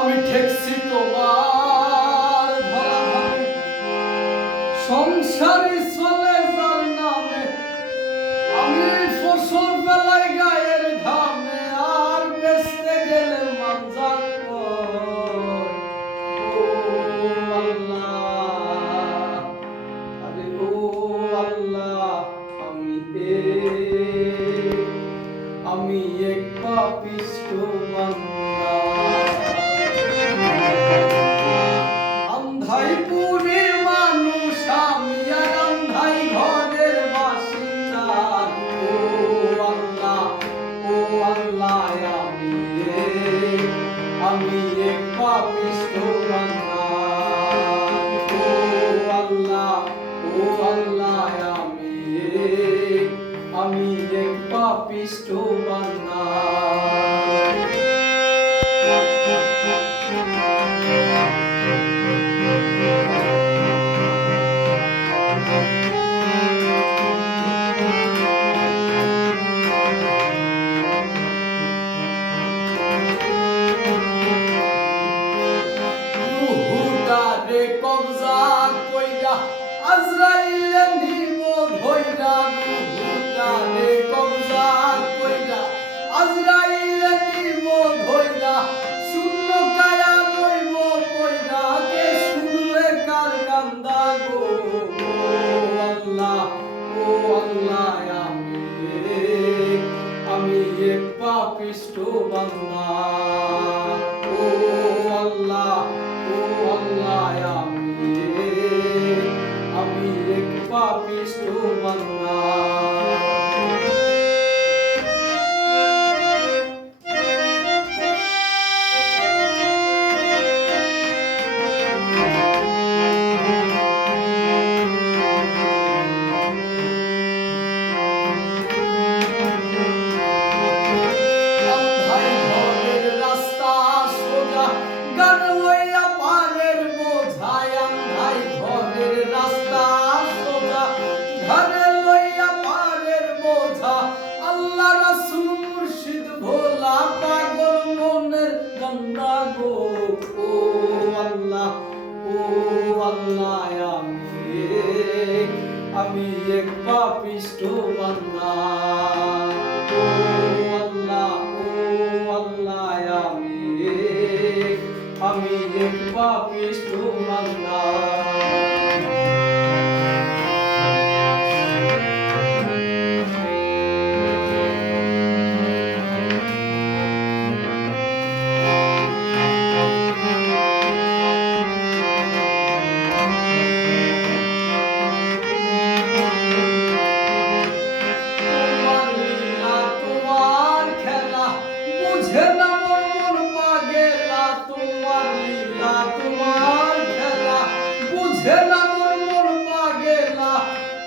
আমি ঠেকছি তোমার ধরা ধামে, সংসারী চলে যার নামে। আমি ফসল বেলায় গায়ের ঘামে, আর বেচতে গেলে মানজার কয়। ও আল্লাহ, আরে ও আল্লাহ, আমি এক পাপিষ্ঠ বান্দা। আন্ধাই পুরীর মানুষ আমি, আর আন্ধাই ঘরের বাসিন্দা। ও আল্লাহ, ও আল্লাহ, আমি এক পাপিষ্ঠ বান্দা। ও আল্লাহ, ও আল্লাহ, আমি এক পাপিষ্ঠ বান্দা। রুহুটারে কবজা কইরা আজরাইলে নিব ধইরা। রুহুটারে কবজা কইরা আজরাইলে নিব ধইরা। শূন্য কায়া রইব কইরা, কে শুনবে কার কান্দা গো। ও আল্লাহ, ও আল্লাহ, আমি এক পাপিষ্ঠ বান্দা। ও আল্লাহ, ও আল্লাহ, আমি এক পাপিষ্ঠ বান্দা। আমি এক পাপিষ্ঠ বান্দা। ও আল্লাহ, ও আল্লাহ, আমি এক পাপিষ্ঠ বান্দা।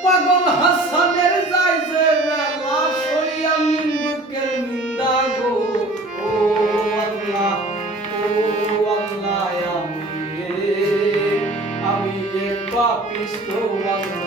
পাগল হাসানের যাই যে মেলা, সইয়া নিন্দুকের নিন্দা গো। ও আল্লাহ, ও আল্লাহ, আমি এক পাপিষ্ঠ বান্দা।